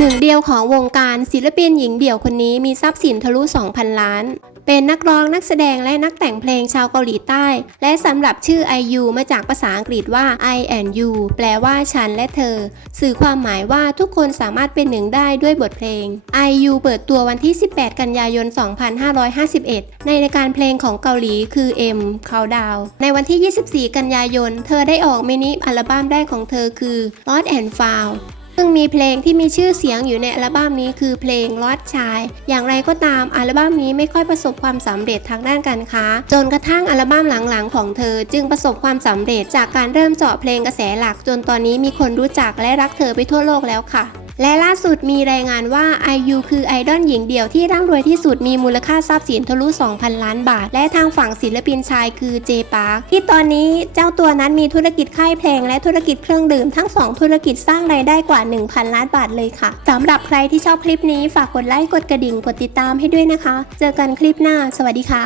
หนึ่งเดียวของวงการศิลปินหญิงเดี่ยวคนนี้มีทรัพย์สินทะลุ 2,000 ล้าน เป็นนักร้องนักแสดงและนักแต่งเพลงชาวเกาหลีใต้ และสำหรับชื่อ IU มาจากภาษาอังกฤษว่า I and you แปลว่าฉันและเธอ สื่อความหมายว่าทุกคนสามารถเป็นหนึ่งได้ด้วยบทเพลง IU เปิดตัววันที่ 18 กันยายน 2551 ในรายการเพลงของเกาหลีคือ M Countdown ในวันที่ 24 กันยายน เธอได้ออกมินิอัลบั้มแรกของเธอคือ Lost and Found ซึ่งมีเพลงที่มีชื่อเสียงอยู่ในอัลบั้มนี้คือเพลงลอดชาย อย่างไรก็ตามอัลบั้มนี้ไม่ค่อยประสบความสำเร็จทางด้านการค้า จนกระทั่งอัลบั้มหลังๆ ของเธอ จึงประสบความสำเร็จจากการเริ่มเจาะเพลงกระแสหลักจนตอนนี้มีคนรู้จักและรักเธอไปทั่วโลกแล้วค่ะ และล่าสุดมีรายงานว่า IU คือไอดอลหญิงเดี่ยวที่ร่ำรวยที่สุดมีมูลค่าทรัพย์สินทะลุ 2,000 ล้านบาท และทางฝั่งศิลปินชายคือเจปาร์คที่ตอนนี้เจ้าตัวนั้นมีธุรกิจค่ายเพลง และธุรกิจเครื่องดื่มทั้ง 2 ธุรกิจสร้างรายได้กว่า 1,000 ล้านบาทเลยค่ะสำหรับใครที่ชอบคลิปนี้ฝากกดไลค์กดกระดิ่งกดติดตามให้ด้วยนะคะ เจอกันคลิปหน้า สวัสดีค่ะ